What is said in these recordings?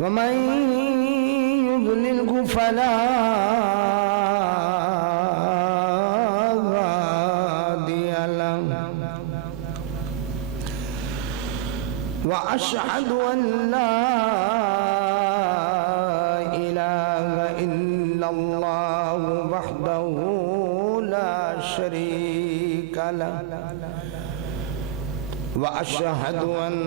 ومن يضلله فلا هادي له وأشهد أن لا إله إلا الله وحده لا شريك له وأشهد أن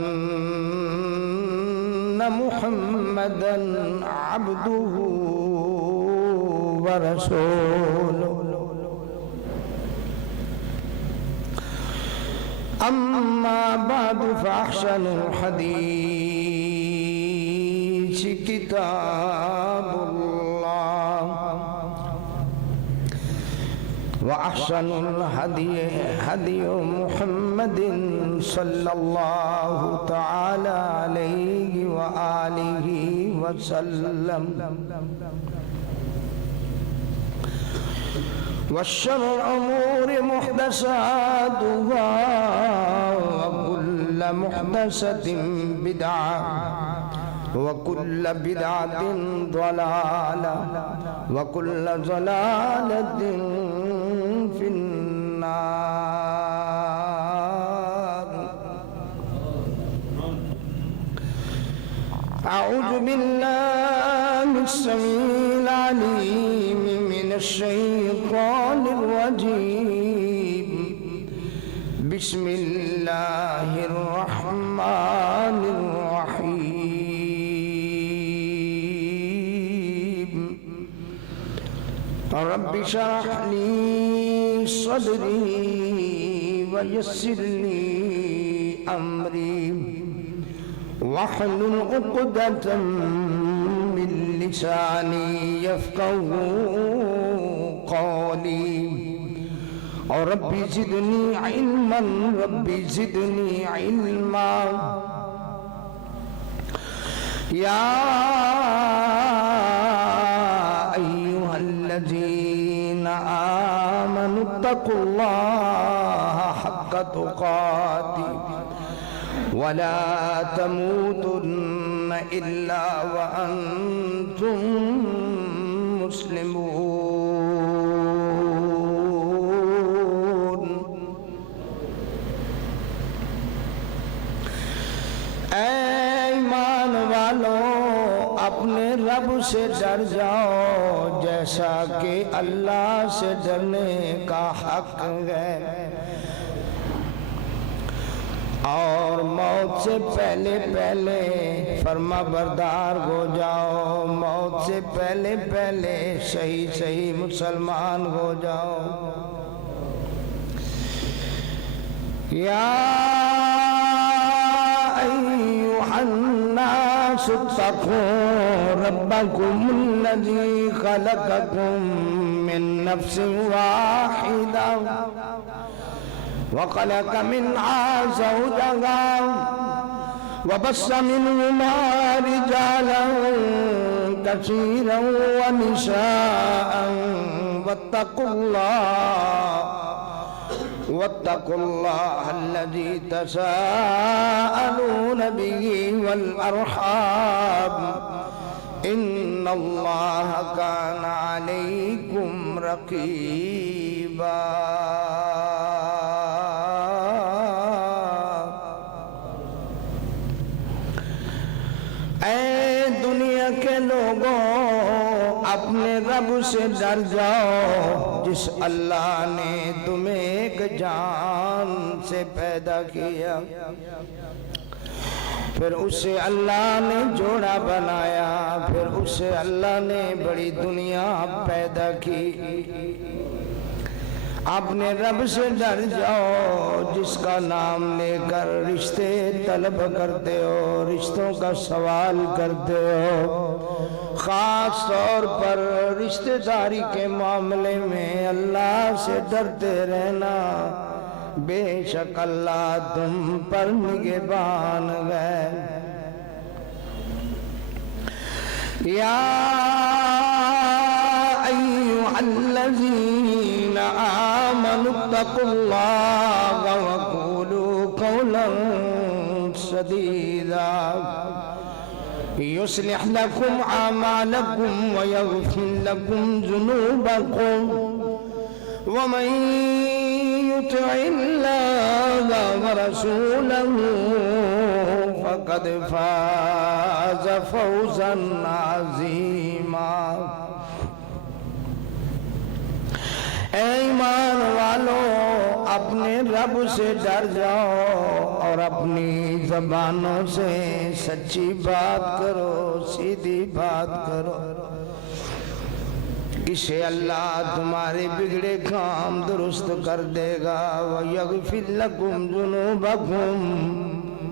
محمدًا عبده ورسوله أما بعد فأحسن الحديث كتاب الله وأحسن الهدي هدي محمد صلى الله تعالى عليه وآله وسلم وشر الأمور محدثاتها وكل محدثة بدعة وكل بدعة ضلالة وكل ضلالة في النار. أعوذ بالله السميع العليم من الشيطان الرجيم. بسم الله الرحمن الرحيم. رب اشرح لي صدري ويسر لي أمري واحلل عقدة من لساني يفقهوا قولي. رب زدني علما رب زدني علما. يا أيها الذين آمنوا اتقوا الله حق تقاته ولا تموتن إلا وأنتم مسلمون. اے ایمان والو اپنے رب سے ڈر جاؤ جیسا کہ اللہ سے ڈرنے کا حق ہے، اور موت سے پہلے پہلے فرما بردار ہو جاؤ، موت سے پہلے پہلے صحیح صحیح مسلمان ہو جاؤ. یا ایھا الناس اتقوا ربکم الذی خلقکم من نفس واحدہ وخلق منها زوجها وبث منهما رجالا كثيرا ونساء واتقوا الله الذي تساءلون به والأرحام إن الله كان عليكم رقيبا. دنیا کے لوگوں اپنے رب سے ڈر جاؤ جس اللہ نے تمہیں ایک جان سے پیدا کیا، پھر اسے اللہ نے جوڑا بنایا، پھر اسے اللہ نے بڑی دنیا پیدا کی. اپنے رب سے ڈر جاؤ جس کا نام لے کر رشتے طلب کرتے ہو، رشتوں کا سوال کرتے ہو. خاص طور پر رشتہ داری کے معاملے میں اللہ سے ڈرتے رہنا، بے شک اللہ تم پر نگہبان ہے. یا ایھا الذین آمنوا اتقوا اللہ وقولوا قولا سدیدا يصلح لكم أعمالكم ويغفر لكم ذنوبكم ومن يطع الله ورسوله فقد فاز فوزا عظيما۔ اے ایمان والو، اپنے رب سے ڈر جاؤ اور اپنی زبانوں سے سچی بات کرو، سیدھی بات کرو، اسے اللہ تمہارے بگڑے کام درست کر دے گا۔ وَيَغْفِرْ لَكُمْ ذُنُوبَكُمْ،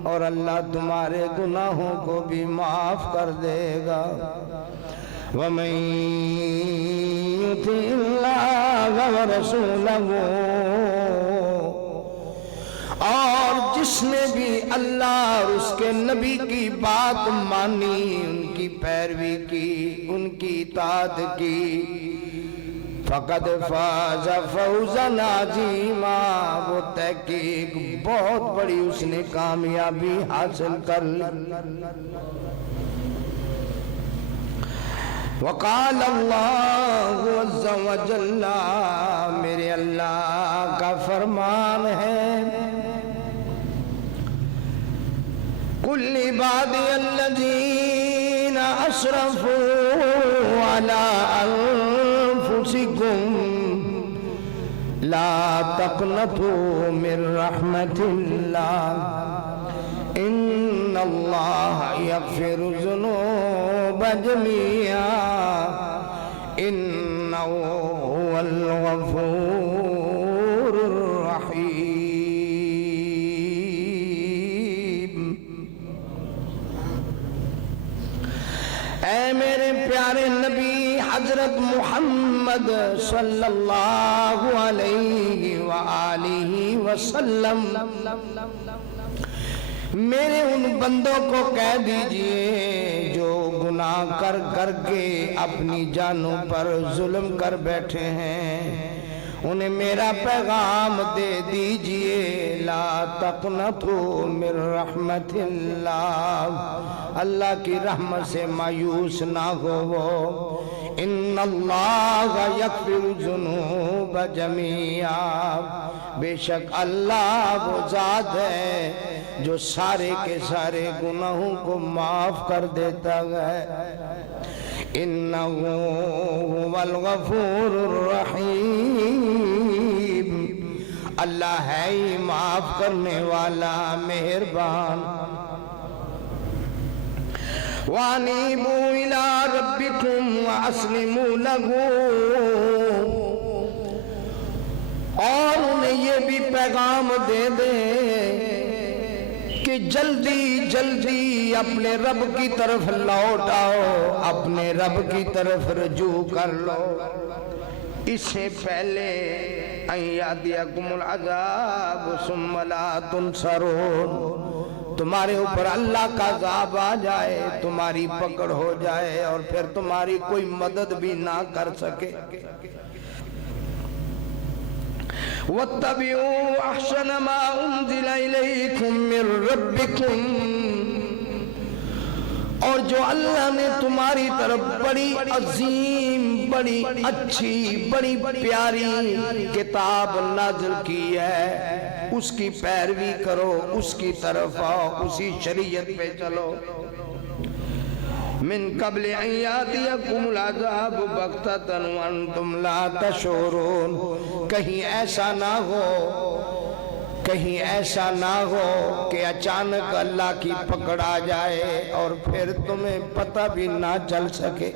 اور اللہ تمہارے گناہوں کو بھی معاف کر دے گا۔ وَمَن يُطِعِ اللَّهَ وَرَسُولَهُ، اور جس نے بھی اللہ اور اس کے نبی کی بات مانی، ان کی پیروی کی، ان کی اطاعت کی، فقد فاز فوزا عظیما، وہ تحقیق بہت بڑی اس نے کامیابی حاصل کر لی۔ وقال اللہ عز و جل، میرے اللہ کا فرمان ہے، قل عبادی الذین اسرفوا علی انفسکم لا تقنطوا من رحمت اللہ ان اللہ یغفر الذنوب جميعا انہ هو الغفور الرحیم۔ اے میرے پیارے نبی حضرت محمد صلی اللہ علیہ وآلہ وسلم، میرے ان بندوں کو کہہ دیجئے جو گناہ کر کر کے اپنی جانوں پر ظلم کر بیٹھے ہیں، انہیں میرا پیغام دے دیجئے، لا تقنطوا من رحمت اللہ، اللہ کی رحمت سے مایوس نہ ہو، ان اللہ یغفر الذنوب جميعا، بے شک اللہ وہ ذات ہے جو سارے کے سارے گناہوں کو معاف کر دیتا ہے، انہ هو الغفور الرحیم، اللہ ہے ہی معاف کرنے والا مہربان۔ وَأَنِيبُوا إِلَىٰ رَبِّكُمْ وَأَسْلِمُوا لَهُ، اور انہیں یہ بھی پیغام دے دیں کہ جلدی جلدی اپنے رب کی طرف لوٹ آؤ، اپنے رب کی طرف رجوع کر لو، اس سے پہلے ان یاتیکم العذاب ثم لا تنصرون، تمہارے اوپر اللہ کا عذاب آ جائے، تمہاری پکڑ ہو جائے اور پھر تمہاری کوئی مدد بھی نہ کر سکے۔ وَاتَّبِعُوا أَحْسَنَ مَا أُنزِلَ إِلَيْكُم مِّن رَّبِّكُمْ، اور جو اللہ نے تمہاری طرف بڑی عظیم، بڑی اچھی، بڑی پیاری کتاب نازل کی ہے، اس کی پیروی کرو، اس کی طرف آؤ، اسی شریعت پہ چلو۔ من قبل ان یاتیکم العذاب بغتۃ وانتم لا تشعرون، کہیں ایسا نہ ہو کہ اچانک اللہ کی پکڑ آ جائے اور پھر تمہیں پتہ بھی نہ چل سکے۔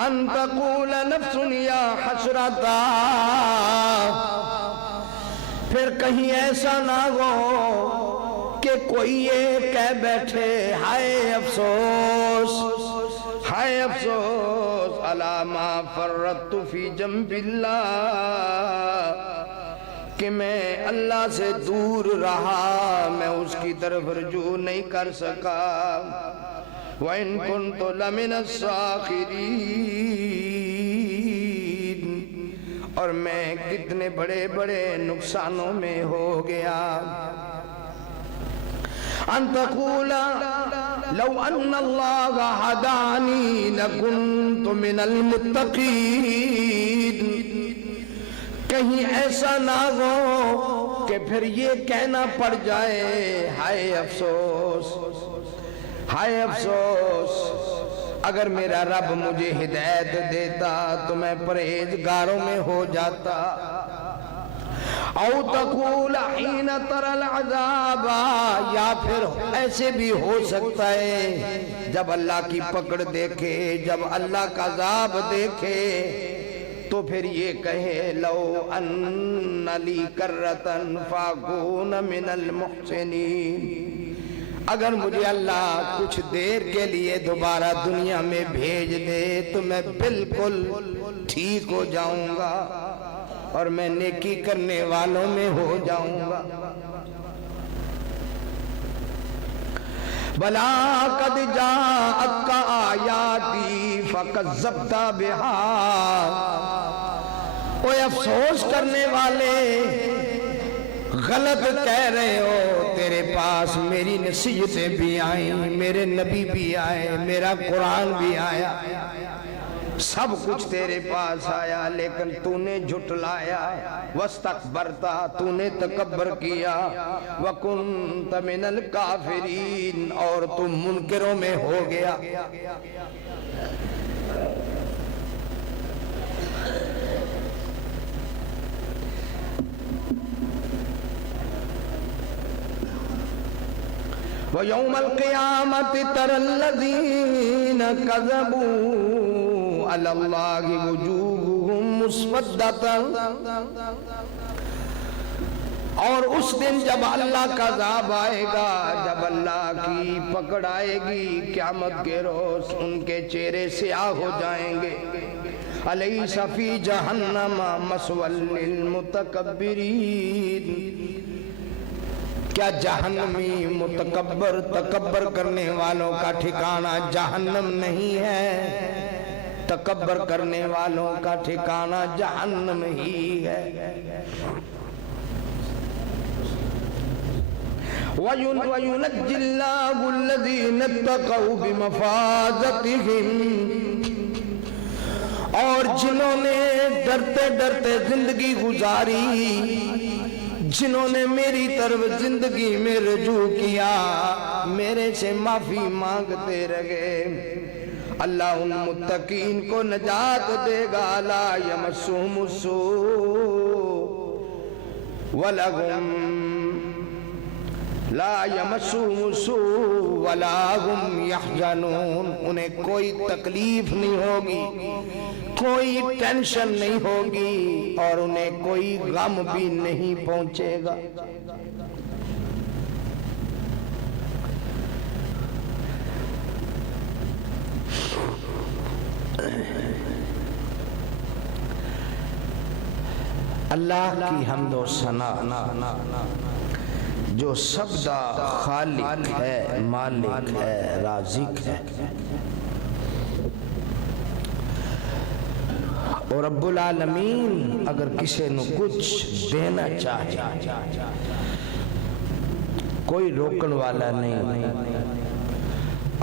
ان تقول نفس یا حسرتا، پھر کہیں ایسا نہ ہو کہ کوئی یہ کہہ بیٹھے، ہائے افسوس، ہائے افسوس، علی ما فرطت فی جنب اللہ، کہ میں اللہ سے دور رہا، میں اس کی طرف رجوع نہیں کر سکا۔ وَإِن كُنتُ لَمِنَ السَّاخِرِينَ، اور میں کتنے بڑے بڑے نقصانوں میں ہو گیا۔ ان تقول لو ان اللہ ہدانی لکنت من المتقین، کہیں ایسا نہ ہو کہ پھر یہ کہنا پڑ جائے ہائے افسوس، ہائے افسوس، اگر میرا رب مجھے ہدایت دیتا تو میں پرہیزگاروں میں ہو جاتا۔ او تقول حین تری العذاب، یا پھر ایسے بھی ہو سکتا ہے جب اللہ کی پکڑ دیکھے، جب اللہ کا عذاب دیکھے تو پھر یہ کہے لو ان لی کرۃ فاکون من المحسنین، اگر مجھے اللہ کچھ دیر کے لیے دوبارہ دنیا میں بھیج دے تو میں بالکل ٹھیک ہو جاؤں گا اور میں نیکی کرنے والوں میں ہو جاؤں گا۔ بلا قد جاءتک آیاتی فکذبت بہا، اوے افسوس کرنے والے، غلط کہہ رہے ہو، تیرے پاس میری نصیحتیں بھی آئیں، میرے نبی بھی آئے، میرا قرآن بھی آیا، سب کچھ تیرے پاس آیا، لیکن تو نے جھٹلایا، واستکبرتا، تو نے تکبر کیا، وکنت من الکافرین، اور تم منکروں میں ہو گیا۔ وَيَوْمَ الْقِيَامَةِ تَرَى الَّذِينَ كَذَبُوا عَلَى اللَّهِ وُجُوهُهُمْ مُسْوَدَّةً، اور اس دن جب اللہ کا عذاب آئے گا، جب اللہ کی پکڑ آئے گی قیامت کے روز، ان کے چہرے سیاہ ہو جائیں گے۔ أَلَيْسَ فِي جَهَنَّمَ مَثْوًى لِلْمُتَكَبِّرِينَ، کیا جہنمی متکبر تکبر کرنے والوں کا ٹھکانہ جہنم نہیں ہے؟ تکبر کرنے والوں کا ٹھکانہ جہنم ہی ہے۔ وَيُنَجِّ اللَّهُ الَّذِينَ اتَّقَوْا بِمَفَازَتِهِمْ، اور جنہوں نے ڈرتے ڈرتے زندگی گزاری، جنہوں نے میری طرف زندگی میں رجوع کیا، میرے سے معافی مانگتے رہے، اللہ ان متقین کو نجات دے گا۔ لا یمسہم السوء ولا هم یحزنون، انہیں کوئی تکلیف نہیں ہوگی، کوئی ٹینشن نہیں ہوگی، اور انہیں کوئی غم بھی نہیں پہنچے گا۔ اللہ کی حمد و ثنا، جو سب دا خالق ہے، مالک ہے، رازق ہے، اور رب العالمین اگر کسی نو کچھ دینا چاہے کوئی روکن والا نہیں،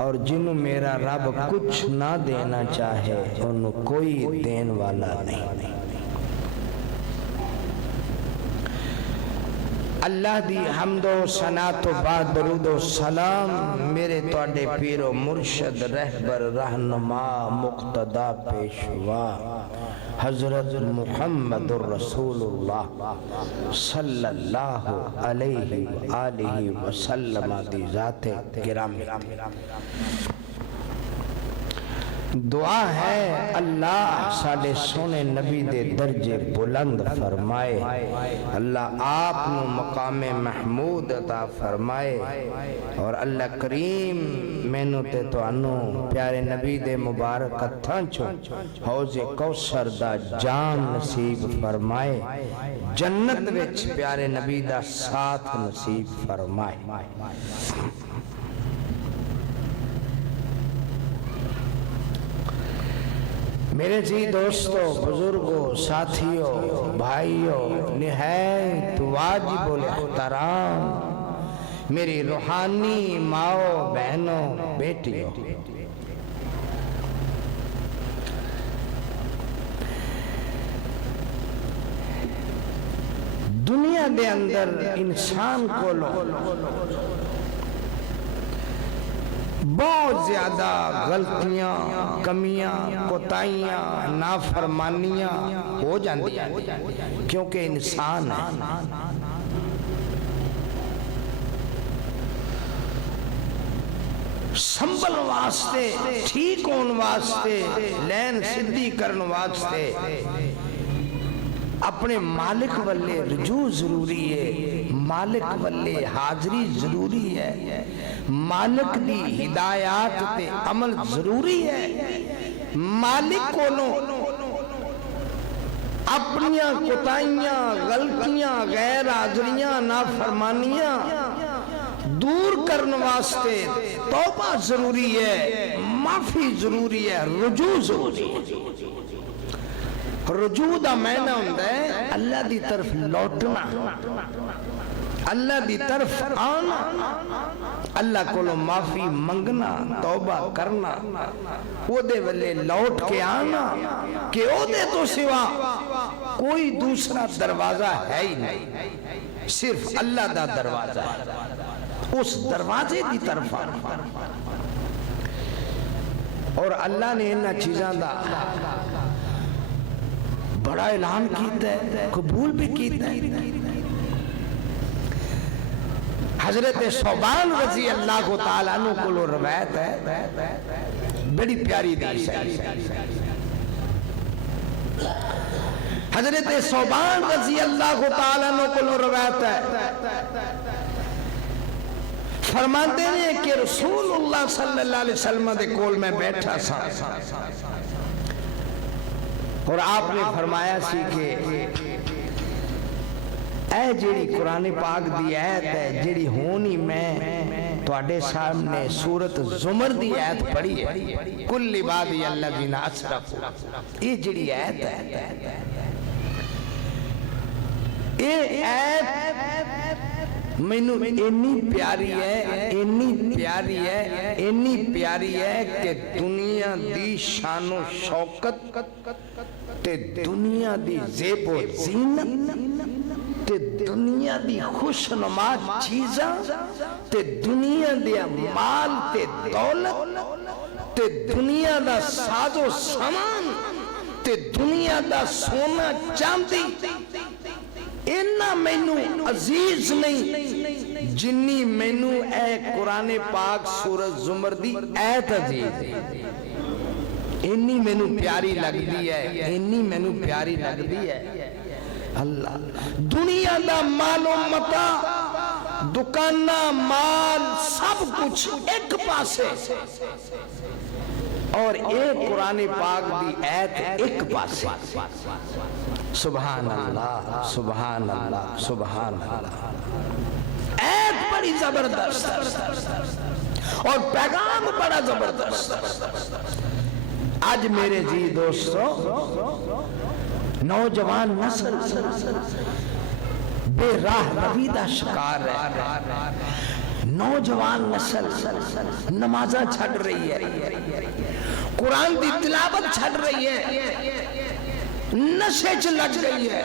اور جنہوں میرا رب کچھ نہ دینا چاہے انہوں کوئی دین والا نہیں۔ اللہ دی حمد و ثنا تو بعد درود و سلام میرے توڑے پیر و مرشد رہبر رہنما مقتدا پیشوا حضرت محمد رسول اللہ صلی اللہ علیہ وآلہ وسلم دی ذات گرامی۔ دعا ہے اللہ ساڑے سونے نبی دے درجے بلند فرمائے، اللہ آپ نو مقام محمود عطا فرمائے، اور اللہ کریم مینو تے تو انو پیارے نبی دے مبارک ہتھاں چوں حوض کوثر دا جام نصیب فرمائے، جنت وچ پیارے نبی دا ساتھ نصیب فرمائے۔ میرے جی دوستو، بزرگوں، ساتھیوں، بھائیوں، نہایت واجب الاحترام میری روحانی ماؤ بہنوں بیٹیوں، دنیا دے اندر انسان کو بہت زیادہ غلطیاں، کمیاں، کوتاہیاں، نافرمانیاں ہو جاندی ہیں کیونکہ انسان ہے۔ سنبھل واسطے، ٹھیک ہون واسطے، لین سدھی کرن واسطے اپنے مالک والے رجوع ضروری ہے، مالک والے حاضری ضروری ہے، مالک دی ہدایات تے عمل ضروری ہے۔ مالک کولوں اپنیاں کوتاہیاں، غلطیاں، غیر حاضریاں، نافرمانیاں دور کرن واسطے توبہ ضروری ہے، معافی ضروری ہے، رجوع ضروری ہے۔ رجوع دا معنی ہوتا ہے اللہ دی طرف لوٹنا، اللہ دی طرف آنا، اللہ کو معافی منگنا، توبہ کرنا، وہ دے والے لوٹ کے آنا کہ وہ دے تو سوا کوئی دوسرا دروازہ ہے ہی نہیں، صرف اللہ دا دروازہ ہے، اس دروازے دی طرف آنا۔ اور اللہ نے انہاں چیزاں دا بڑا اعلان کیتا ہے، قبول بھی کیتا ہے۔ حضرت ثوبان رضی اللہ تعالیٰ عنہ کو روایت ہے، بڑی پیاری حدیث ہے۔ حضرت ثوبان رضی اللہ تعالیٰ عنہ کو روایت ہے، فرماتے ہیں کہ رسول اللہ صلی اللہ علیہ وسلم دے کول میں بیٹھا سا اور آپ نے فرمایا سی کہ اے جیڑی قرآن پاک دی آیت ہے، جیڑی ہونی میں تواڈے سامنے سورت زمر دی آیت پڑھی ہے، کل عبادی الذین اسرفوا، یہ جیڑی آیت ہے، یہ آیت مینوں اتنی پیاری ہے، اتنی پیاری ہے، اتنی پیاری ہے کہ دنیا دی شان و شوکت تے دنیا دی زیب و زینت تے دنیا دی خوشنما چیزاں تے دنیا دی مال تے دولت تے دنیا دا ساز و سامان تے دنیا دا سونا چاندی اینا مینوں عزیز نہیں جنی مینوں اے قرآن پاک سورۃ زمر دی ایت عزیز ہے، اینی مینوں پیاری لگ دی ہے، اینی مینوں پیاری لگ دی ہے۔ اللہ دنیا دا مال و متاع، دکانہ، مال، سب کچھ ایک پاسے اور ایک قرآن پاک دی ایت ایک پاسے۔ سبحان اللہ، سبحان اللہ، سبحان اللہ۔ ایت بڑی زبردست اور پیغام بڑا زبردست۔ آج میرے جی دوستو، نوجوان نسل بے راہ روی دا شکار ہے، نوجوان نسل نمازاں چھڑ رہی ہے، قرآن دی تلاوت چھڑ رہی ہے، نشے چ لگ گئی ہے،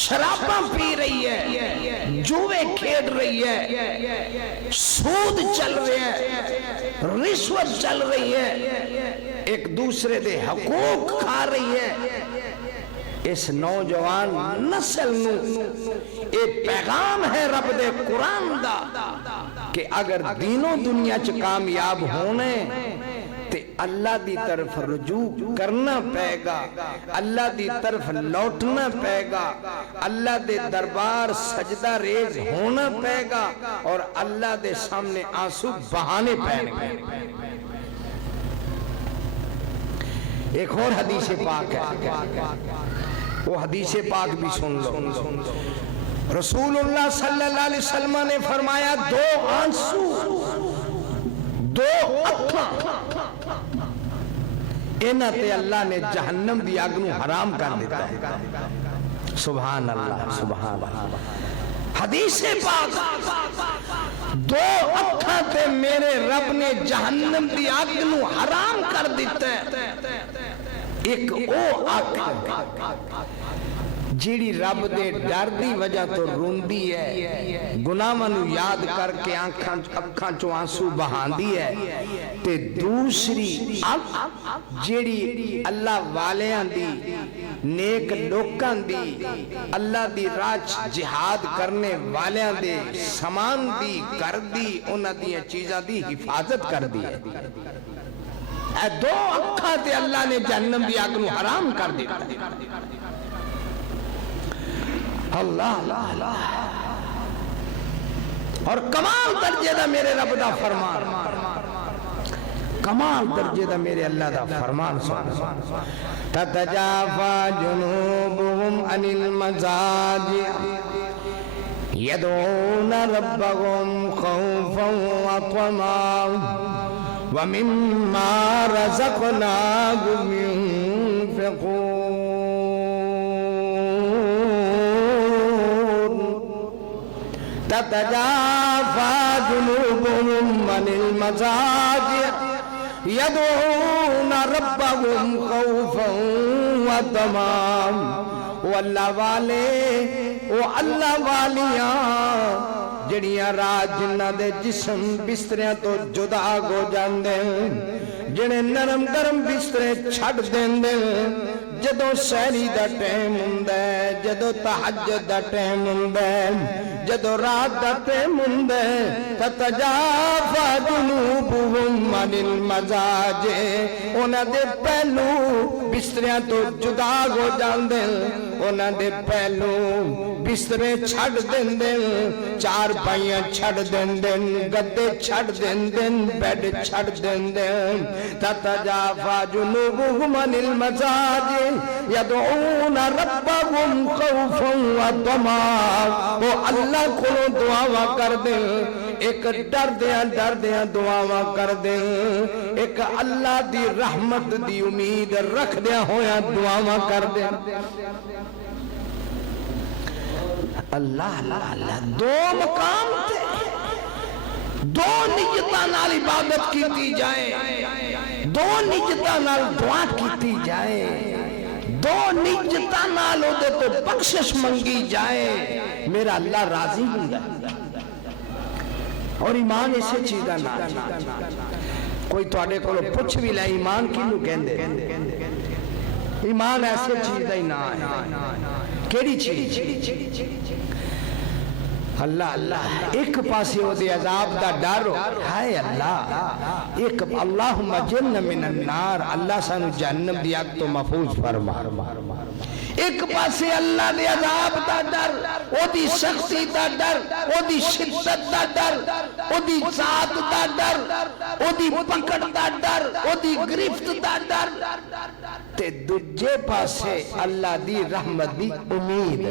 شراباں پی رہی ہے، جوے کھیل رہی ہے، سود چل رہے ہیں، رشوت چل رہی ہے، ایک دوسرے دے حقوق کھا رہی ہے۔ اس نوجوان نسل نو ایک پیغام ہے رب دے قرآن دا کہ اگر دینوں دنیا چ کامیاب ہونے تے اللہ دی طرف رجوع کرنا پائے گا، اللہ دی طرف لوٹنا پائے گا، اللہ دے دربار سجدہ ریز ہونا پائے گا اور اللہ دے سامنے آنسو بہانے پائے گا۔ ایک اور حدیث پاک ہے، وہ حدیث پاک بھی سن لو۔ رسول اللہ صلی اللہ علیہ وسلم نے فرمایا دو آنسو، دو اکھاں، انہاں تے اللہ نے جہنم دی آگ نو حرام کر دیتا ہے۔ سبحان اللہ، سبحان اللہ۔ حدیث پاک دو اکھاں تے میرے رب نے جہنم دی اگ نو حرام کر دیتا ہے. ایک او اکھ جیڑی رب دے ڈر دی وجہ تو روندی ہے, گناہاں نو یاد کر کے اکھاں چوں آنسو بہاندی ہے, تے دوسری اکھ جیڑی اللہ والیاں دی, نیک لوکاں دی, اللہ دی راہ جہاد کرنے والیاں دے سامان دی کر دی, انہاں دی چیزاں دی حفاظت کر دی ہے. اے دو اکھاں تے اللہ نے جہنم دی اگ نو حرام کر دیا. اللہ اور کمال درجے دا میرے رب دا فرمان, کمال درجے دا میرے اللہ دا فرمان سن. تتجافى جنوبهم عن المضاجع يدعون ربهم خوفا وطمعا ومما رزقناهم ينفقون. تتجافى جنوبهم عن المضاجع يدعون ربهم خوفا وطمعا. وہ اللہ والے, وہ اللہ والیاں جڑیاں رات جنہ دے جسم بستریاں تو جدا ہو جاندے, جڑے نرم گرم بسترے چھڑ دیندے, جدو سحری دا ٹائم ہوندا ہے, جدو تہجد دا ٹائم ہوندا ہے, جدو رات دا ٹائم ہوندا ہے. تتجافى جنوبهم عن المضاجع, انہاں دے پہلو بستریاں تو جدا ہو جاندے, انہاں دے پہلو بسترے چھڑ دیندے, چار پائیاں چھڑ دیندے, گدے چھڑ دیندے, بیڈ چھڑ دیندے. تتجافى جنوبهم عن المضاجع يدعون ربهم خوفا وطمعا. وہ اللہ کو دعا کر دے, ایک ڈردیاں دعا کر دے, ایک اللہ دی رحمت دی امید رکھ دیا ہویا دعا کر دے. اللہ اللہ دو مقام تے دو نیتاں نال عبادت کیتی جائے, دو نیتاں نال دعا کیتی جائے, دو نیتاں نال دے تو بخشش منگی جائے, میرا اللہ راضی ہوندا. اور ایمان اسے چیزاں نال کوئی تواڈے کولوں پوچھ بھی لے ایمان کینوں کہندے, ایمان ایسے چیز دا ہی نہ ہے. کیڑی چیز؟ اللہ اللہ ایک پاسے ہو دے عذاب دا ڈر ہائے اللہ, ایک اللہم اجرنا من النار, اللہ سانو جہنم دی اگ تو محفوظ فرما. ایک پاسے اللہ دے عذاب دا ڈر, او دی سختی دا ڈر, او دی شدت دا ڈر, او دی ذات دا ڈر, او دی پکڑ دا ڈر, او دی گرفت دا ڈر, تے دوجے پاسے اللہ دی رحمت دی امید.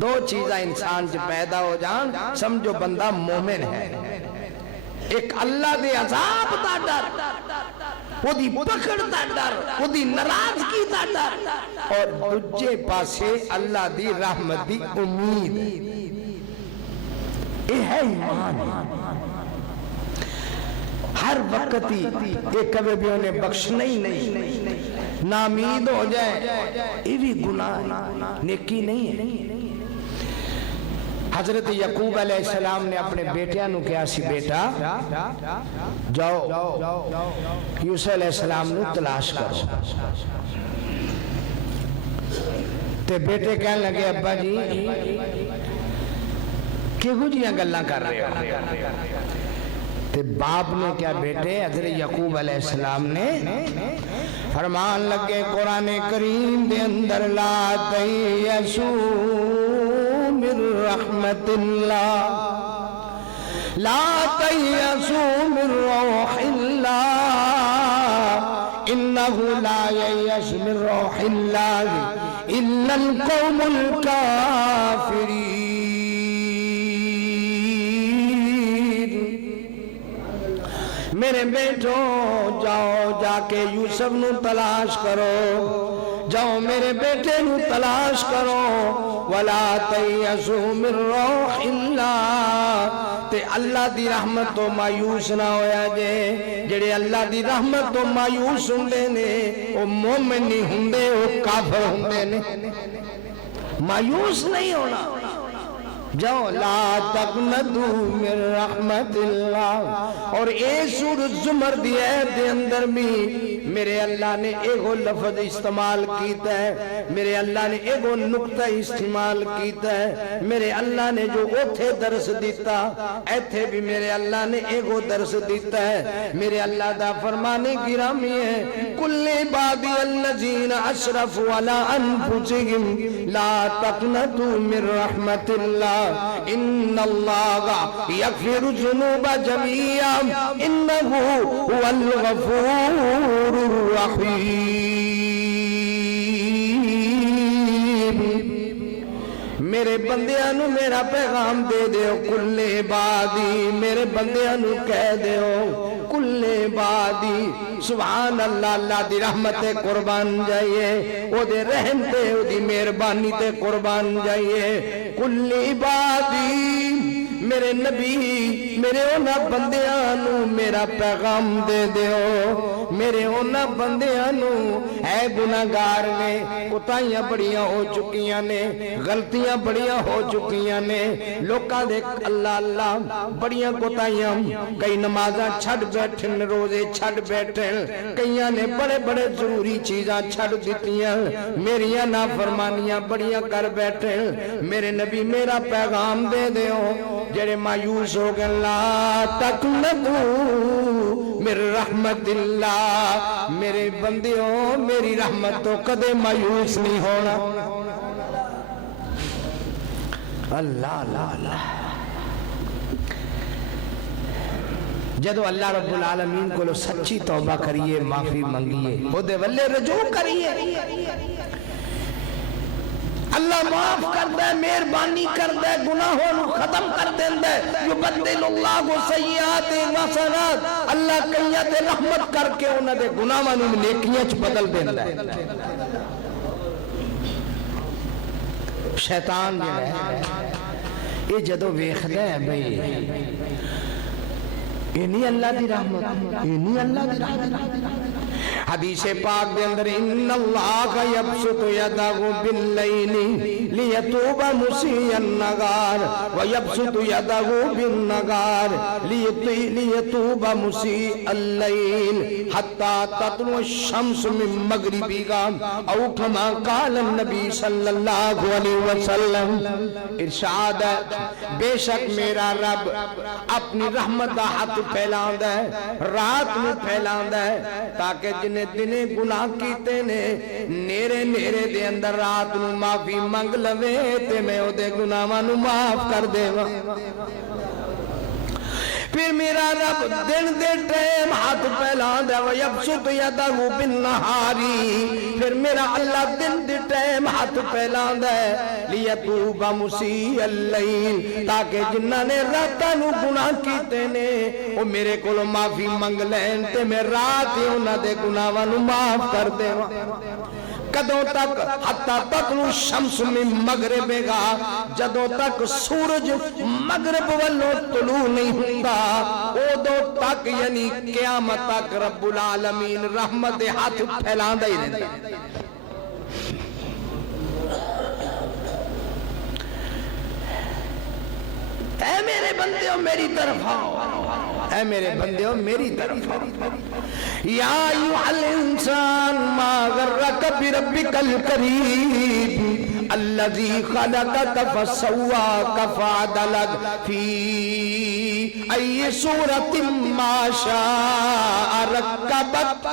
دو چیزاں انسان جو پیدا ہو جان سمجھو بندہ مومن ہے. ایک اللہ دے عذاب دا ڈر, وہ دی پکڑ دا ڈر, وہ دی ناراضگی دا ڈر, اور دوجے پاسے اللہ دی رحمت دی امید. یہ ہے ایمان. ہر وقت ہی ایک کبھی بھی انہیں بخشنا ہی نہیں, نامید ہو جائے, یہ بھی گناہ نیکی نہیں ہے. حضرت یعقوب علیہ السلام نے اپنے بیٹیاں نو کہا سی, بیٹا جاؤ یوسف علیہ السلام نو تلاش کرو. تے بیٹے کہنے لگے, ابا جی کیوں جیاں گلاں کر رہے ہو؟ تے باپ نے کیا بیٹے, حضرت یعقوب علیہ السلام نے فرمان لگے قرآن کریم دے اندر, لا تیأسوا من رحمت اللہ, لا تیأسوا من روح اللہ, انہو لا ییأس من روح اللہ الا القوم الکافرین. میرے بیٹوں جاؤ جا کے یوسف نو تلاش کرو, جاؤ میرے بیٹے نو تلاش کرو. ولا تیأسوا من روح اللہ, تے اللہ دی رحمت تو مایوس نہ ہویا جے جڑے اللہ دی رحمت تو مایوس ہوندے نے او مومن نہیں ہوندے او کافر ہوندے نے مایوس نہیں ہونا جاؤ لا تقنطوا من رحمت اللہ اور اے سورۃ زمر دی آیت دے اندر بھی میرے اللہ نے ایک لفظ استعمال کیتا ہے میرے اللہ نے ایک نقطہ استعمال کیتا ہے میرے اللہ نے جو اوتھے درس دیتا ایتھے بھی میرے اللہ نے ایک درس دیتا ہے میرے اللہ دا فرمانے گرامی ہے کل عبادی الذین اشرفوا علی انفسہم لا تقنطوا من رحمت اللہ ان اللہ یغفر الذنوب جميعا انہ هو الغفور الرحیم میرے بندیاں نو میرا پیغام دے دیو کل عبادی میرے بندیاں نو کہہ دیو کل عبادی سبحان اللہ اللہ دی رحمت قربان جائیے او دے رحم تے او دی مہربانی تے قربان جائیے کل عبادی میرے نبی میرے اونا بندیاں نو میرا پیغام دے دیو میرے اونا بندیاں نو اے گناہگار نے کوتاہیاں بڑیاں ہو چکیاں نے غلطیاں بڑیاں ہو چکیاں نے لوکاں دے اللہ اللہ بڑیاں کوتاہیاں کئی نمازاں چھڑ بیٹھن روزے چھڑ بیٹھن کئیاں نے بڑے بڑے ضروری چیزاں چھڑ دیتیاں میریاں نافرمانیاں بڑیاں کر بیٹھن میرے نبی میرا پیغام دے دیو جڑے مایوس ہو گئے لا تقنطوا من رحمت اللہ میرے بندیوں میری رحمت تو کدے مایوس نہیں ہونا اللہ اللہ اللہ جدو اللہ رب العالمین کو لو سچی توبہ کریے معافی منگیے خود والے رجوع کریے اللہ معاف کر دے مہربانی کر دے گناہوں نو ختم کر دے یبدل اللہ سیئات حسنات اللہ کئیاں تے رحمت کر کے انہاں دے گناہاں نو نیکیاں چ بدل دیندا ہے شیطان جو ہے یہ جدو ویکھدا ہے بھئی یہ نہیں اللہ دی رحمت یہ نہیں اللہ دی رحمت حدیث پاک دے اندر ان اللہ یبسط یدہ باللیل لیتوب مسیء النہار ویبسط یدہ بالنہار لیتوب مسیء اللیل حتی تطلع الشمس من مغربها او کما قال النبی صلی اللہ علیہ وسلم ارشاد ہے بے شک میرا رب اپنی رحمت دا ہاتھ پھیلاندہ ہے رات میں پھیلاندہ ہے تاکہ جنہیں دنے گناہ کیتے نے نیرے نیرے دے اندر رات نو معافی منگ لوے تے میں او دے گناہاں نو معاف کر دے وا پھر میرا رب دن دے ٹائم ہاتھ پھیلاندہ ہے وَيَبْسُطُ يَدَهُ بِالنَّهَارِ پھر میرا اللہ دن دے ٹائم ہاتھ پھیلاندہ ہے لِيَتُوبَ مُسِيءَ اللَّيْلِ تاکہ جنہاں نے راتاں نو گناہ کیتے نے وہ میرے کولو معافی منگ لین تے میں رات ہی انہاں دے گناہاں نو معاف کر دے کدوں تک حتی تطلع الشمس من مغربها جدوں تک سورج مغرب والوں طلوع نہیں ہوتا اودوں تک یعنی قیامت تک رب العالمین رحمت ہاتھ پھیلاندہ ہی رہتا اے میرے بندیوں میری طرف آؤ اے میرے بندیوں میری طرف آؤ یا ایوہ الانسان ما غرک بربک الکریم الذی خلقک فسواک فعدلک فی ای صورت ما شاء رکبک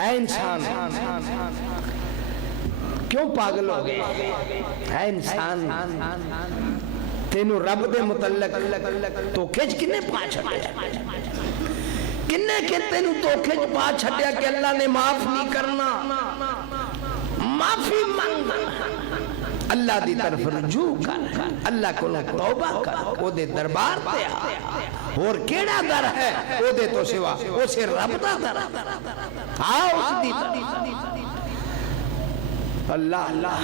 اے انسان کیوں پاگل ہو گئے اے انسان تینو رب دے متعلق تو کھچ کنے پا چھڑیا کنے کہ تینو تو کھچ پا چھڑیا کہ اللہ نے معاف نہیں کرنا معافی مانگ اللہ دی طرف رجوع کر اللہ کو توبہ کر او دے دربار تے اور کیڑا در ہے او دے تو سوا اسے رب دا در آؤ اس دی طرف اللہ اللہ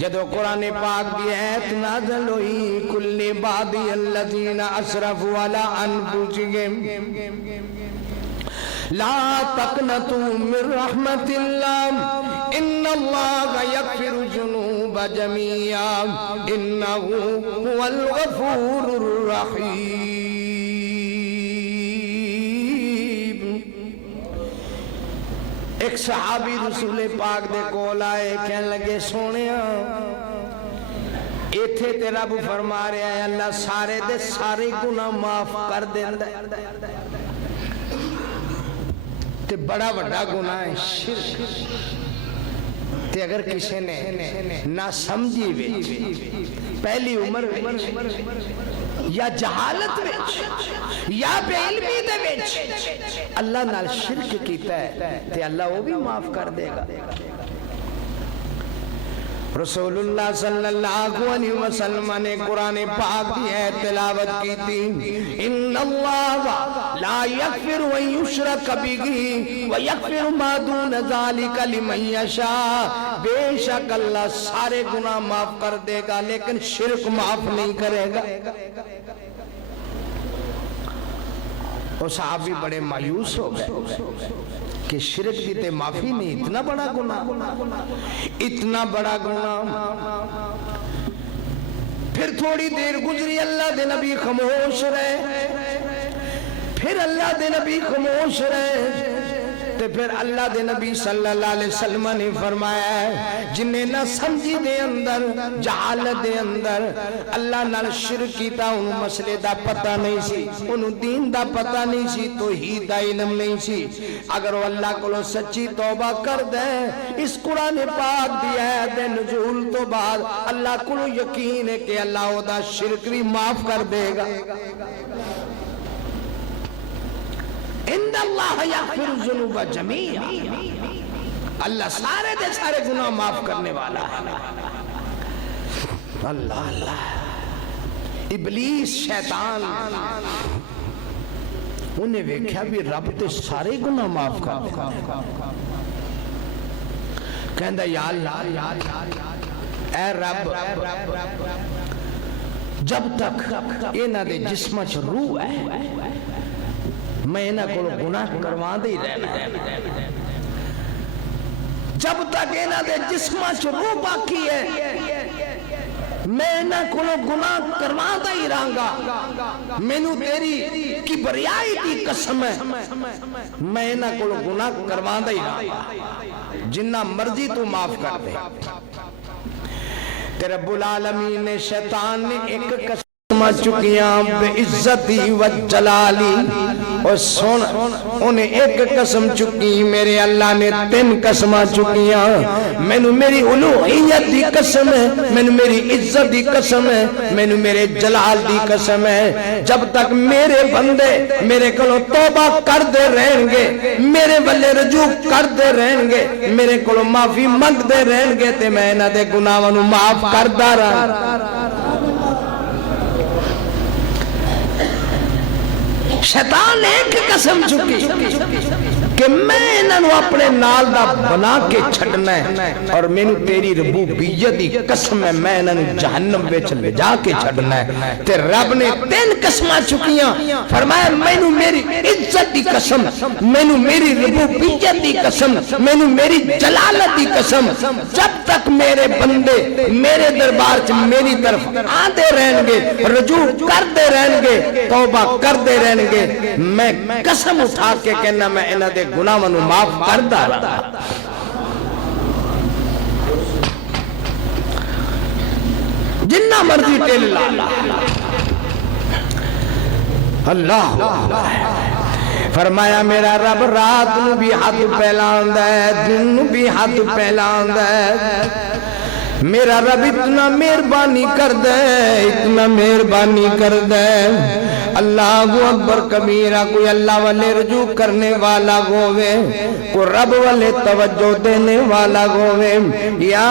جدو قرآن پاک دی ایت نازل ہوئی کل عبادی الذین اسرفوا علی انفسہم لا تقنطوا من رحمت اللہ ان اللہ یغفر الذنوب جميعا انہ هو الغفور الرحیم. ایک صحابی رسول پاک دے کول آئے کہنے لگے سونیا ایتھے تے رب فرما رہا ہے اللہ سارے دے سارے گناہ معاف کر دیندا تے بڑا بڑا گناہ ہے شرک تے اگر کسی نے نہ سمجھی وچ پہلی عمر وچ یا جہالت وچ یا بے علمی دے وچ اللہ نال شرک کیتا ہے تے اللہ وہ بھی معاف کر دے گا. رسول اللہ صلی اللہ علیہ وسلم نے قرآن پاک کی تلاوت کی تھی ان اللہ لا یغفر ان یشرک بہ ویغفر ما دون ذلک لمن یشاء. بے شک اللہ سارے گناہ معاف کر دے گا لیکن شرک معاف نہیں کرے گا. وہ صحابی بڑے مایوس ہو گئے کہ شرک کی تے معافی نہیں, اتنا بڑا گناہ, اتنا بڑا گناہ. پھر تھوڑی دیر گزری اللہ دے نبی خاموش رہے, پھر اللہ دے نبی خاموش رہے تے پھر اللہ دے نبی صلی اللہ علیہ وسلم نے فرمایا ہے جنہیں نہ سمجھی دے اندر جہالت دے اندر اللہ نال شرک کیتا انہوں مسئلے دا پتہ نہیں سی, انہوں دین دا پتہ نہیں سی, توحید دا علم نہیں سی. اگر وہ اللہ کو سچی توبہ کر دے اس قرآن پاک دی آیت نزول تو بعد اللہ کو یقین ہے کہ اللہ وہ دا شرک بھی معاف کر دے گا. ان اللہ یغفر الذنوب جميعا, اللہ سارے دے سارے گناہ معاف کرنے والا ہے. اللہ اللہ ابلیس شیطان انہیں ویکھیا بھی رب تے سارے گناہ معاف کر دے, کہندا یا اللہ اے رب جب تک انہاں دے جسم چ روح ہے میں انہاں کو گناہ کروا دے رہنا ہے, جب تک انہاں دے جسماں چ روح باقی ہے میں انہاں کو گناہ کروا دے ہی رہاں گا. مینوں تیری کبریائی دی قسم ہے میں انہاں کو گناہ کروا دے ہی رہاں گا, جنہ مرضی تو معاف کر دے. تے رب العالمین نے شیطان نے ایک قسم چکیاں بے عزتی و جلالی, اور سن انہیں ایک قسم چکی میرے اللہ نے 3 قسمہ چکیاں. مینوں میری الوہیت دی قسم ہے, مینوں میری عزت دی قسم ہے, مینوں میرے جلال دی قسم ہے جب تک میرے بندے میرے کلو توبہ کر دے رہیں گے, میرے والے رجوع کر دے رہیں گے, میرے کلو معافی منگ دے رہیں گے تے میں نہ دے گناہوں نو معاف کردا رہا. شیطان نے ایک قسم چکی کہ میں انہوں اپنے نال دا بنا کے چھڑنا ہے اور میں نے تیری ربوبیت دی قسم ہے میں انہوں جہنم وچ لے جا کے چھڑنا ہے. تے رب نے 3 قسمہ چکیاں, فرمایا میں نے میری عزت دی قسم, میں نے میری ربوبیت دی قسم, میں نے میری جلالت دی قسم, جب تک میرے بندے میرے دربار چ میری طرف آتے رہیں گے, رجوع کرتے رہیں گے, توبہ کرتے رہیں گے, میں قسم اٹھا کے کہنا میں انہاں دے گناہوں نو معاف کردا رہا. جنہ مرضی ٹل اللہ. فرمایا میرا رب رات نو بھی ہاتھ پھیلاوندا ہے, دن نو بھی ہاتھ پھیلاوندا ہے. میرا رب اتنا مہربانی کر دے, اتنا مہربانی کر دے. اللہ اکبر کبیرہ, کوئی اللہ والے رجوع کرنے والا ہوئے, کوئی رب والے توجہ دینے والا ہوئے. یا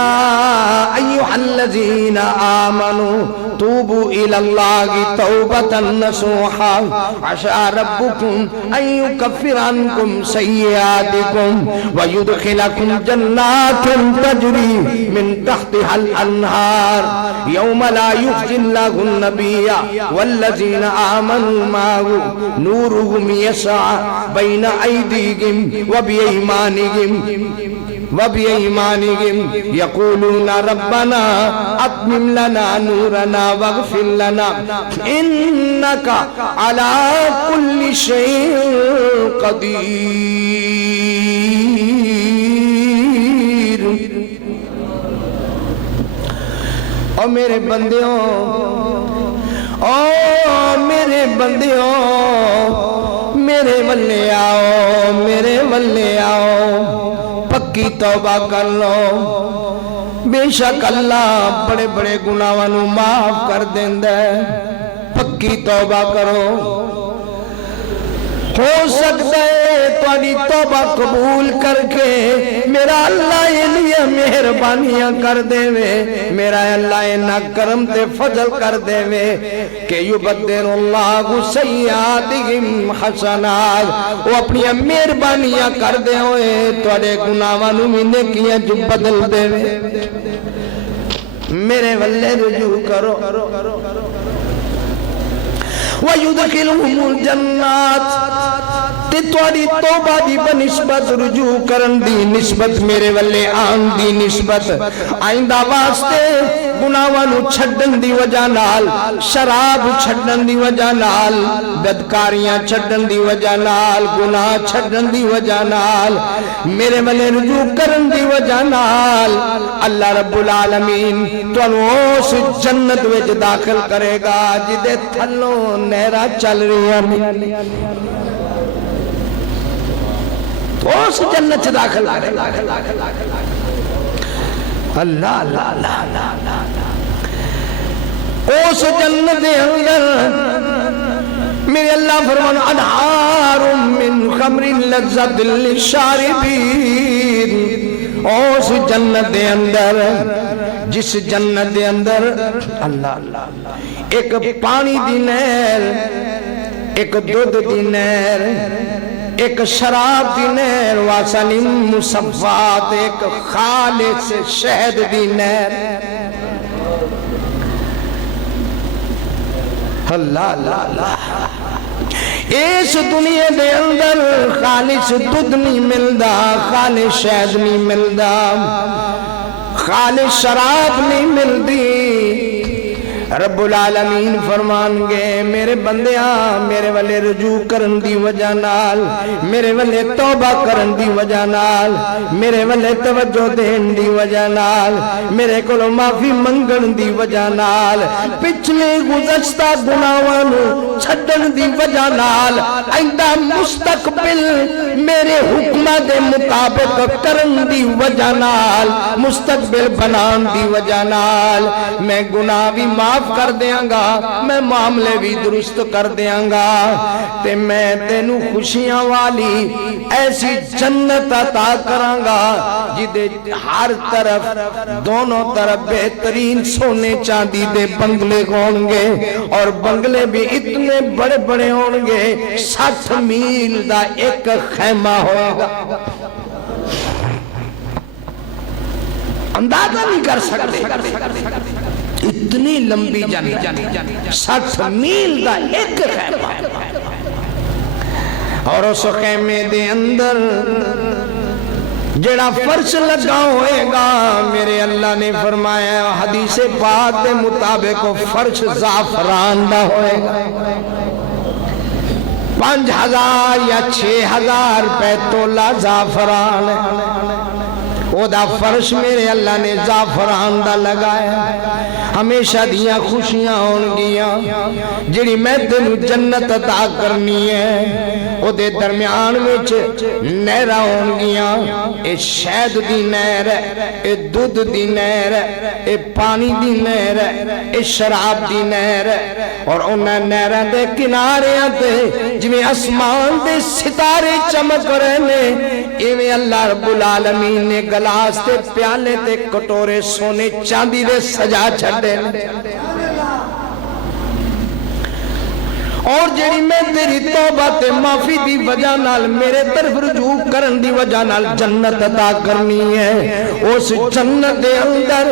ایوہ الذین آمنوا توبوا الاللہ توبتا نصوحا عسى ربكم ان يكفر عنكم سيئاتكم ويدخلكم جنات تجري من تحت تحتها الانہار یوم لا یخزی اللہ النبی والذین آمنوا معه نورهم یسعى بین ایدیہم وبایمانہم یقولون ربنا اتمم لنا نورنا واغفر لنا انک علی کل شیء قدیر۔ اور میرے بندیوں، میرے بندیوں، میرے ولے آؤ، میرے ولے آؤ، پکی توبہ کر لو، بے شک اللہ بڑے بڑے گناہاں نوں معاف کر دیندا ہے، پکی توبہ کرو۔ ہو سکتا ہے تھوڑی توبہ قبول کر کے میرا اللہ یہ مہربانیاں کر دے وے، میرا اللہ نہ کرم تے فضل کر دے وے کہ یبدل اللہ سیئاتہم حسنات، وہ اپنی مہربانیاں کر دے ہوئے تھوڑے گناہاں نوں نیکیاں جو بدل دے وے۔ میرے والے رجوع کرو، وَيُدْخِلُهُمُ الْجَنَّاتِ، تے توڑی توبہ دی بنسبت رجوع کرن دی نسبت میرے والے آن دی نسبت آئندہ واسطے گناہاں چھڈن دی وجہ نال، شراب چھڈن دی وجہ نال، بدکاریاں چھڈن دی وجہ نال، گناہ چھڈن دی وجہ نال، میرے والے رجوع کرن دی وجہ نال اللہ رب العالمین تانوں اس جنت وچ داخل کرے گا جدے تھلوں نہراں چل رہی ہیں، اس جنت سے داخل کرے گا اللہ اللہ اللہ اللہ۔ اس جنت دے اندر میرے اللہ فرمان انہار من خمر لذت للشاربین، اس جنت دے اندر، جس جنت دے اندر اللہ اللہ ایک پانی دی نہر، ایک دودھ دی نہر، ایک شراب دی نہر، واسن مصفات، ایک خالص شہد دی نہر، اللہ اللہ اللہ۔ اس دنیا دے اندر خالص دودھ نہیں ملدا، خالص شہد نہیں ملدا، خالص شراب نہیں ملدی۔ رب العالمین فرمان گے میرے بندیاں میرے والے رجوع کرن دی وجہ نال، میرے والے توبہ کرن دی وجہ نال، میرے والے توجہ دین دی وجہ نال، میرے کولوں معافی منگن دی وجہ نال، پچھلے گزشتہ گناہاں نوں چھڈن دی وجہ نال، آئندہ مستقبل میرے حکمہ دے مطابق کرن دی وجہ نال، مستقبل بنان دی وجہ نال میں گناہ بھی معاف کر دیاں گا، میں معاملے بھی درست کر دیاں گا، تے میں تینوں خوشیاں والی ایسی جنت عطا کراں گا جدے ہر طرف دونوں طرف بہترین سونے چاندی دے بنگلے ہون گے، اور بنگلے بھی اتنے بڑے بڑے ہون گے 60 میل دا ایک خیمہ ہوئے گا۔ اندازہ نہیں کر سکتے اتنی لمبی جنت، 60 میل دا ایک خیمہ، اور اس خیمے دے اندر جڑا فرش لگا ہوئے گا، میرے اللہ نے فرمایا حدیث پاک دے مطابق فرش زعفران دا ہوئے گا، 5000 یا 6000 روپے تولا زعفران ہے، وہ دا فرش میرے اللہ نے زعفران دا لگایا۔ ہمیشہ دیاں خوشیاں ہون گیاں جڑی میں تینوں جنت عطا کرنی ہے، وہ دے درمیان وچ نہراں ہون گیاں، اے شہد دی نہر ہے، اے دودھ دی نہر ہے، اے پانی دی نہر ہے، اے شراب دی نہر ہے، اور انہاں نہراں دے کناریاں تے جویں آسمان دے ستارے چمک رہے نے، ایویں اللہ رب العالمین نے گلاس تے پیالے تے کٹورے سونے چاندی دے سجا چھڑے، اور جڑی میں تیری توبہ تے معافی دی وجہ نال میرے طرف رجوع کرن دی وجہ نال جنت عطا کرنی ہے، اس جنت دے اندر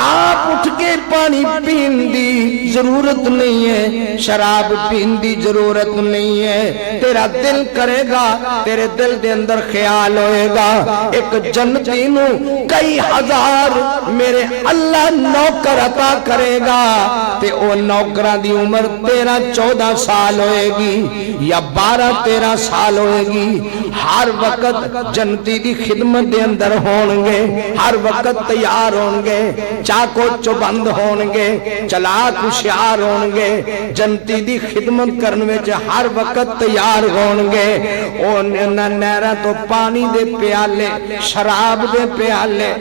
آپ اٹھ کے پانی پین دی ضرورت نہیں ہے، شراب پین دی ضرورت نہیں ہے، تیرا دل کرے گا، تیرے دل دے اندر خیال ہوئے گا ایک جنتی نو کئی ہزار میرے اللہ نوکر عطا کرے گا، تے او نوکران دی عمر 13-14 سال ہوئے گی یا 12-13 سال ہوئے گی، ہر وقت جنتی دی خدمت دے اندر ہونگے، ہر وقت تیار ہونگے، چاکو چوبند ہونگے، چلاک ہوشیار ہونگے، جنتی دی خدمت کرنے جو ہر وقت تیار ہونگے، نہرا تو پانی دے پیالے، شراب دے پیالے،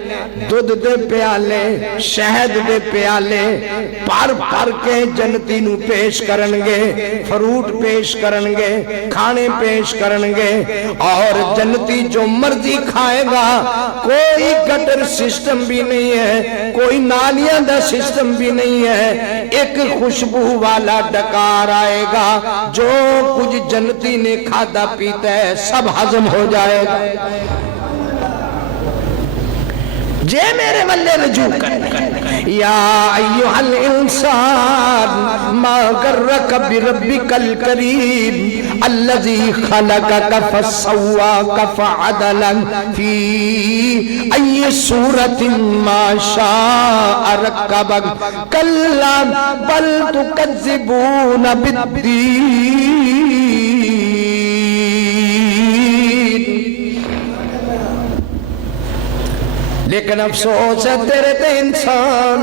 دودھ دے پیالے، شہد دے پیالے پر پر کے جنتی نو پیش کرنگے، فروٹ پیش کرنگے، کھانے پیش کرنگے، اور جنتی جو مرضی کھائے گا، کوئی گٹر سسٹم بھی نہیں ہے، کوئی نالیاں دا سسٹم بھی نہیں ہے، ایک خوشبو والا ڈکار آئے گا، جو کچھ جنتی نے کھادا پیتا ہے سب ہضم ہو جائے گا۔ جے میرے ملے رجوع کر یا ایوہ الانسان ما غرک بربک الکریم الذی خلقک فسواک فعدلک فی ای صورت ما شاء رکبک کلا بل تکذبون بالدین۔ لیکن افسوس ہے تیرے تے انسان،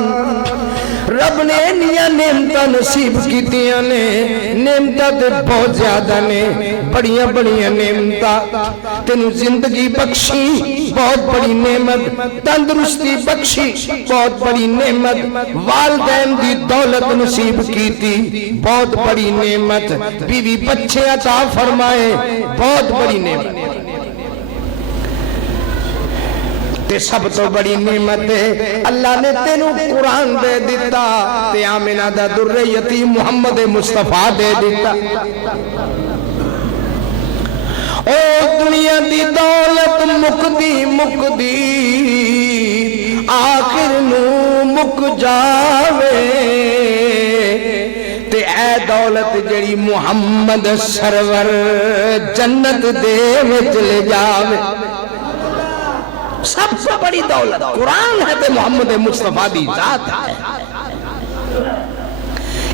رب نے انیاں نعمتاں نصیب کیتیاں نے، نعمتاں تے بہت زیادہ نے، بڑیاں بڑیاں نعمتاں، تینوں زندگی بخشی بہت بڑی نعمت، تندرستی بخشی بہت بڑی نعمت، والدین دی دولت نصیب کیتی بہت بڑی نعمت، بیوی بچے عطا فرمائے بہت بڑی نعمت، تے سب تو بڑی نعمت ہے اللہ نے تینوں قرآن دے دیتا، تے آمنہ دا در یتیم محمد مصطفیٰ دے دیتا، او دنیا دی دولت مکدی آخر نو مک جاوے، تے اے دولت جڑی محمد سرور جنت دے وچ لے جاوے۔ سب سے بڑی دولت قرآن ہے تے محمد مصطفیٰ دی ذات ہے،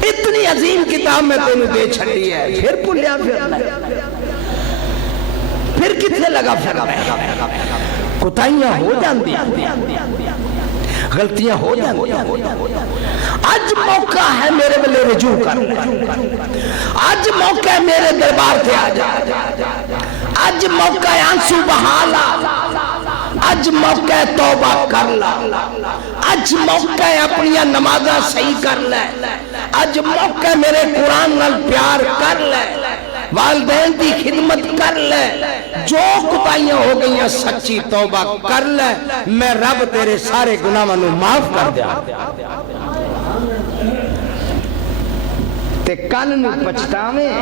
اتنی عظیم کتاب میں تینوں دے چھڑی ہے، پھر پلیا پھر کتنے لگا پھر کتائیاں ہو جاندی، غلطیاں ہو جاندی، آج موقع ہے میرے بلے رجوع کر، آج موقع ہے میرے دربار سے آ جا، آج موقع ہے آنسو بہالا، آج موقع ہے توبہ کر لا، آج موقع ہے اپنی نمازہ صحیح کر لے، آج موقع ہے میرے قرآن نال پیار کر لے، والدین دی خدمت کر لے، جو کتائیاں ہو گئیاں سچی توبہ کر لے، میں رب تیرے سارے گناہوں نو معاف کر دیا، تے کل نو پچھتاویں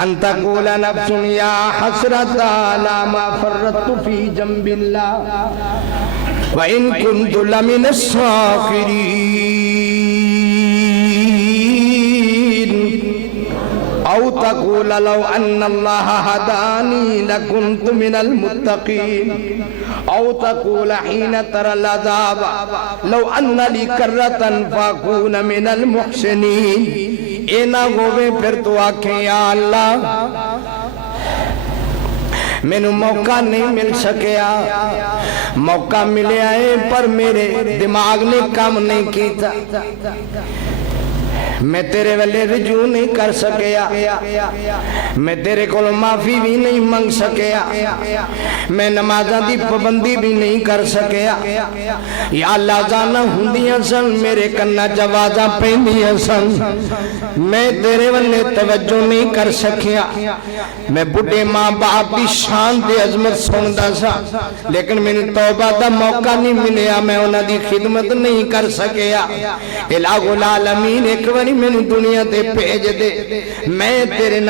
ان تقول نفس یا حسرت علی ما فرطت فی جنب اللہ وَإِن كُنْتُ لَمِنَ الصَّاغِرِينَ او تقول لو ان اللہ ہدانی لکنت من المتقین او تقول حین تر العذاب لو ان لی کرتا فاکون من المحسنین، اے نہ ہوئے پھر تو آنکھیں یا اللہ میں نے موقع نہیں مل سکیا، موقع ملے آئے پر میرے دماغ نے کام نہیں کیتا، میں تیرے والے رجوع نہیں کر سکیا، میں تیرے کو معافی بھی نہیں منگ سکیا، میں نمازہ دی پابندی بھی نہیں کر سکیا، یا اللہ جانا ہندیاں سن میرے کنہ جوازہ پہندیاں سن، میں تیرے والے توجہ نہیں کر سکیا، میں بڑے ماں باپ دی شان دی عظمت سندا سا، لیکن میں نے توبہ دا موقع نہیں ملیا، میں انہاں دی خدمت نہیں کر سکیا، الہ العالمین ایک واری مینوں دنیا تے بھیج دے میں تیرے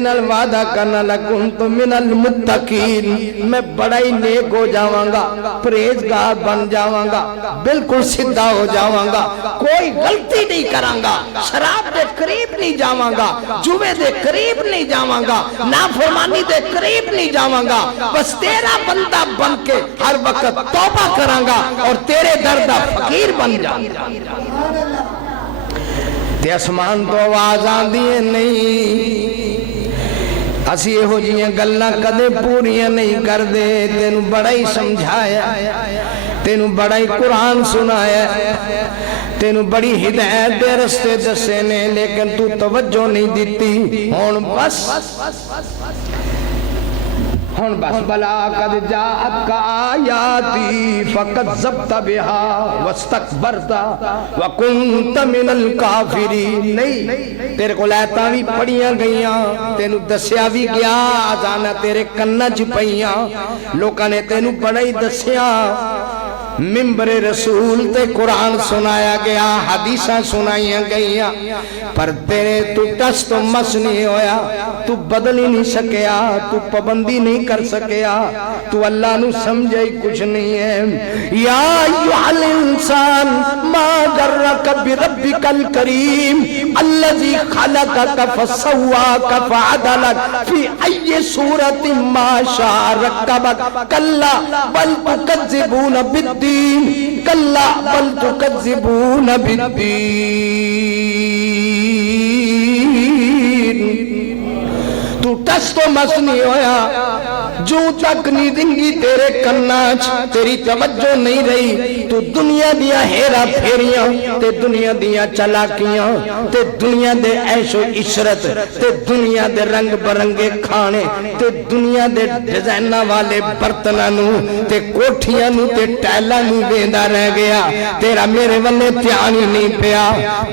نال وعدہ کرنا لکنت من المتقین میں بڑا ہی نیک ہو جاواں گا پرہیزگار بن جاواں گا بالکل سیدھا ہو جاواں گا کوئی غلطی نہیں کراں گا شراب دے قریب نہیں جاواں گا جوے دے قریب نہیں جاواں گا نافرمانی دے قریب نہیں جاواں گا بس تیرا بندہ بن کے ہر وقت توبہ کراں گا اور تیرے در دا فقیر بن جاواں گا تے اسمان تو آواز آندی ہے نہیں اسی ہو جیاں گلاں کدے پوریاں نہیں کر دے تینوں بڑا ہی سمجھایا تینوں بڑا ہی قرآن سنایا تینوں بڑی ہدایت دے رستے دسے نے لیکن تو توجہ نہیں دیتی ہون بس بلا قد جاءتك آیاتی فکذبت بها واستکبرت وکنت من الکافرین نہیں تیرے کو آیتاں بھی پڑھیاں گئیاں تینوں دسیا بھی گیا آزانا تیرے کنہ چ پئیاں لوکاں نے تینوں بڑا ہی دسیا ممبر رسول تے قرآن سنایا گیا حدیثاں سنائیاں گئیاں پر تیرے تو ٹس تو مس نہیں ہویا تو بدل ہی نہیں سکیا تو پابندی نہیں کر سکیا تو اللہ نو سمجھے کچھ نہیں ہے یا ایھا الانسان ما غرک بربک الکریم الذی خلقک فسواک فعدلک فی ای صورت ما شاء رکبک کلا بل تکذبون بالدین کلا بل تکذبون بالدین تو ٹس تو مس نہیں ہویا جو تک نہیں دنگی تیرے کناچ تیری توجہ نہیں رہی تو دنیا دیا ہیرا پھیریاں تے دنیا دیا چلاکیاں تے دنیا دے عیش و عشرت تے دنیا دے رنگ برنگے کھانے تے دنیا دے ڈیزائنہ والے برتنانوں تے کوٹھیاں تے ٹیلانوں بیندہ رہ گیا تیرا میرے والے تیانی نہیں پیا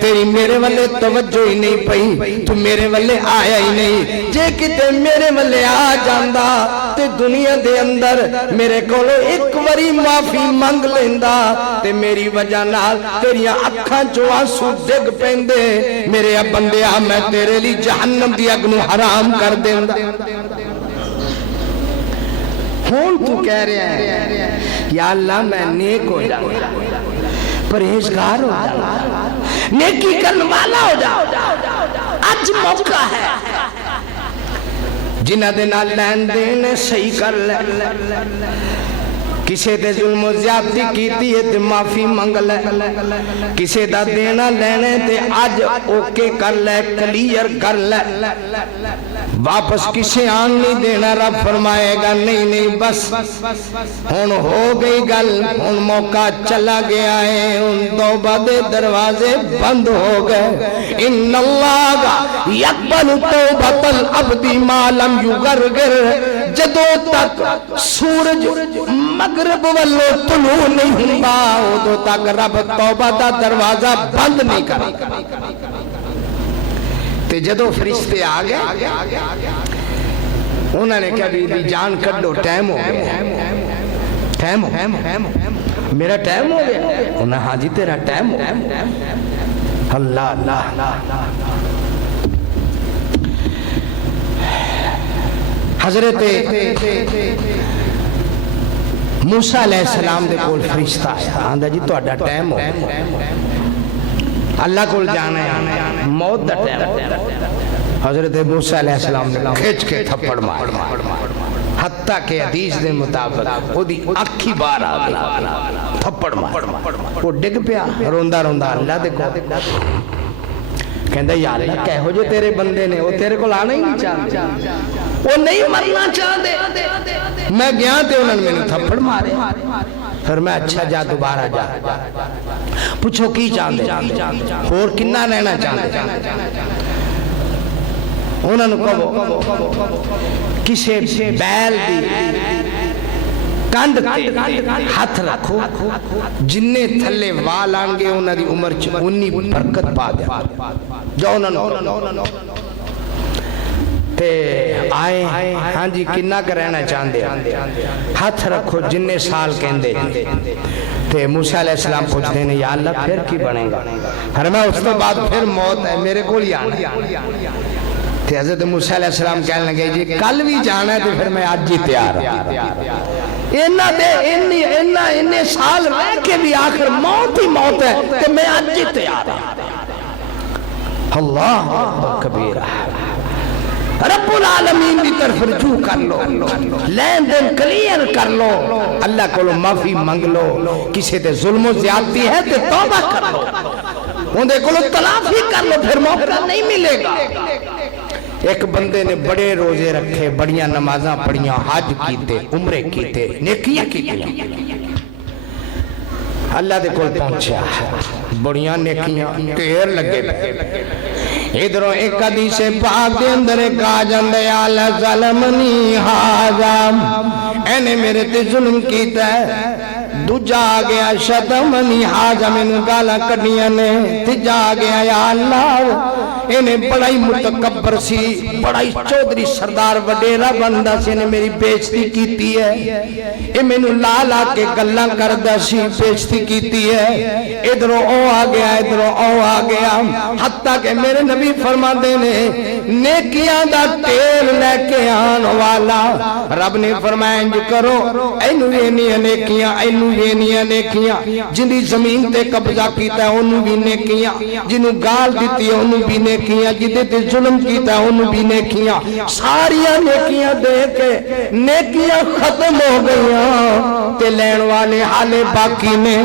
تیری میرے والے توجہ ہی نہیں پئی تو میرے والے آیا ہی نہیں جے کتے میرے والے آ جاندہ تے دنیا دے اندر میرے کولو ایک وری معافی منگ لیندہ تے میری وجہ نال تیریاں اکھاں جو آنسو ڈگ پیندے میرے بندیا میں تیرے لی جہنم دی اگنو حرام کر دیندہ ہون تو کہہ رہے ہیں یا اللہ میں نیک ہو جاؤں پرہیزگار ہو جاؤں نیکی کرنے والا ہو جاؤں آج موقع ہے جنہ دے نال لین دین صحیح کر لے کسے دے ظلم و زیادتی کیتی ہے تے معافی منگ لے کسے دا دینا لینے تے آج اوکے کر لے کلیر کر لے واپس کسے آن نہیں دینا رب فرمائے گا نہیں بس ہون ہو گئی گل ہون موقع چلا گیا ہے ان توبہ دے دروازے بند ہو گئے ان اللہ یقبل توبۃ العبد ما لم یغرغر جدوں تک سورج مغرب والو طلوع نہیں ہوندا ادوں تک رب توبہ دا دروازہ بند نہیں کرے تے جدو فرشتے آ گئے انہوں نے کہا بی جان کڈو ٹائم ہو گیا میرا ٹائم ہو گیا انہوں نے ہاں جی تیرا ٹائم ہو گیا اللہ حضرت موسیٰ علیہ السلام دے کول فرشتہ آیا آندہ جی تو اڈا ٹائم ہو اللہ کول جانا ہے موت دا ٹائم ہو حضرت موسیٰ علیہ السلام نے کھچ کے تھپڑ مار حتیٰ کہ حدیث دے مطابق وہ دی اکھی بار آگئی تھپڑ مار وہ ڈگ پیا روندہ اللہ دے کو کہندہ یا اللہ کہہ ہو جو تیرے بندے نے وہ تیرے کو لانا ہی نہیں چاہتے وہ نہیں مرنا چاہتے میں گیا تھے انہوں نے میں نے تھپڑ مارے پھر میں اچھا جا دوبارہ جا پوچھو کی چاہتے اور کنہ رہنا چاہتے انہوں نے کہو کسے بیل دی کانڈ تے ہاتھ رکھو جننے تھلے وال آنگے انہوں دی عمر انہی برکت پا دیا جو انہوں نے تے آئے ہاں جی کنہ کا رہنا چاہندے ہاتھ رکھو جننے سال کہندے تے موسیٰ علیہ السلام پوچھتے ہیں یا اللہ پھر کی بنے گا؟ فرمایا اس تو بعد پھر موت ہے، میرے کو ہی آنا ہے۔ تے حضرت موسیٰ علیہ السلام کہنے لگے جی کل بھی جانا ہے تو پھر میں آج ہی تیار ہوں۔ انہیں سال رہ کے بھی آخر موت ہی موت ہے تو میں آج ہی تیار ہوں۔ اللہ کبیرہ، رب العالمین بھی طرف رجوع کر لو، لین دین کلیر کر لو، اللہ کو معافی منگ لو، کسی تے ظلم و زیادتی ہے تو توبہ کر لو، اندھے کو تلافی کر لو، پھر موقع نہیں ملے گا۔ ایک بندے نے بڑے روزے رکھے، بڑیاں نمازاں پڑھیاں، حج کیتے، عمرے کیتے، نیکیاں کیتے، اللہ دے کول پہنچیا، بڑیاں نیکیاں ٹیر لگے، ادھروں ایک حدیث پاک دے اندر ایک آجاندے یا اللہ ظلمنی حاجام، اینے میرے تے ظلم کیتا ہے، دوجا آگیا شتمنی حاجام، انہوں گالا کڑیاں نے، تیجا آگیا یا اللہ انہیں بڑائی متکبر سی، بڑائی چودری سردار وڈیرہ بندہ سی، انہیں میری بیچتی کیتی ہے، یہ میں نے لالا کے گلہ کردہ سی بیچتی کیتی ہے، ادھروں او آگیا ادھروں او آگیا، حتیٰ کہ میرے نبی فرما دینے نیکیاں دا تیل لے کے آن والا، رب نے فرمایا انج کرو اینو یہ نہیں نیکیاں، اینو یہ نہیں نیکیاں، جنہی زمین تے قبضہ کیتا ہے انہوں بھی نیکیاں، جنہوں گال دیتی ہے انہوں بھی نیکیاں، جدے تے ظلم کیتا ہے انہوں بھی نیکیاں، ساریاں نیکیاں دے کے نیکیاں ختم ہو گئیاں، تے لین والے حالے باقی نے،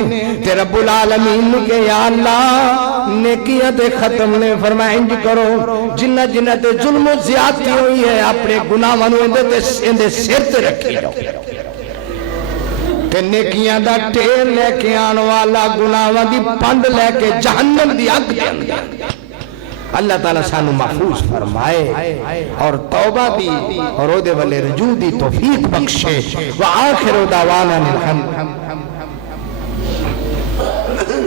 تے رب العالمین نے کہ یا اللہ نیکیاں تے ختم نے، فرمایا انج کرو جنہ جنہ تے ظلم و زیادتی ہوئی ہے اپنے گناہ منو اندے سر تے رکھی جاؤ، تے نیکیاں دا ٹیر لے کے آن والا گناہ دی پنڈ لے کے جہنم دی آگ دے اندر، اللہ تعالیٰ سانو محفوظ فرمائے اور توبہ دی اور او دے والے رجوع دی توفیق بخشے، وآخر دعوانا الحمد